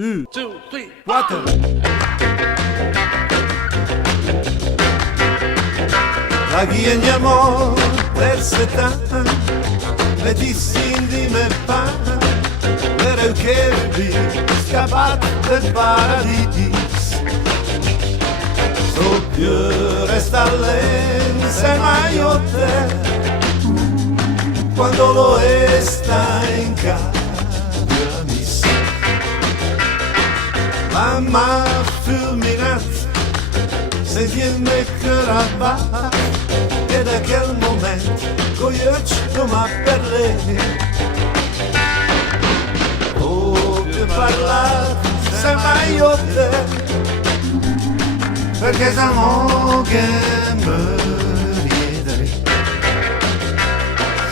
1, 2, 3, 4. La guia andiamo per settan, le dissin di me pan, per che vi scappato del paradis. So più resta lenza mai o te, quando lo sta in casa mis. Mamma fulminat, sentienme che rabat, e da quel momento coglierci come per lei. Oh, più parlare, se mai io te, perché siamo che morire.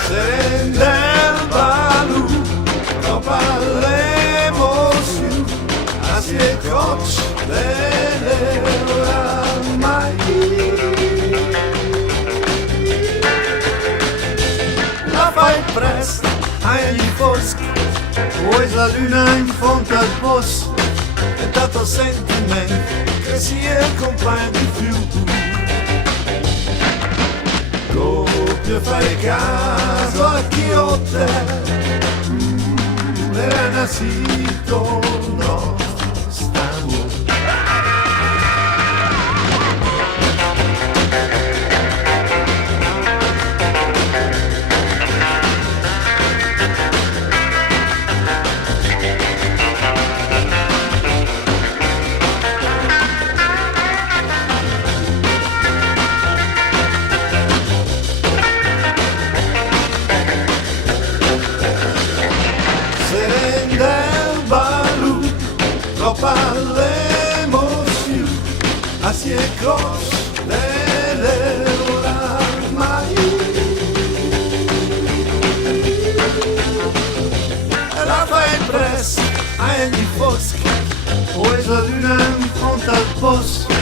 Se rende il balu, dopo l'emozione, si è coach delle oramai. La fai presto, hai gli foschi, vuoi la luna in fondo al bosco, e dato sentimento che si è compagno di più. Coppia fai caso a chi o te, era nascito no. Troppa l'emozione, si è croce delle oramai. La fai presto, hai gli foschi, vuoi la luna in fronte al posto,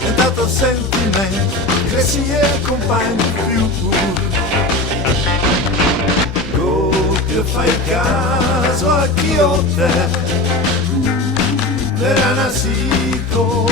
è dato sentimento che si è compagno più. Coppia fai caso a chi o te, era nascito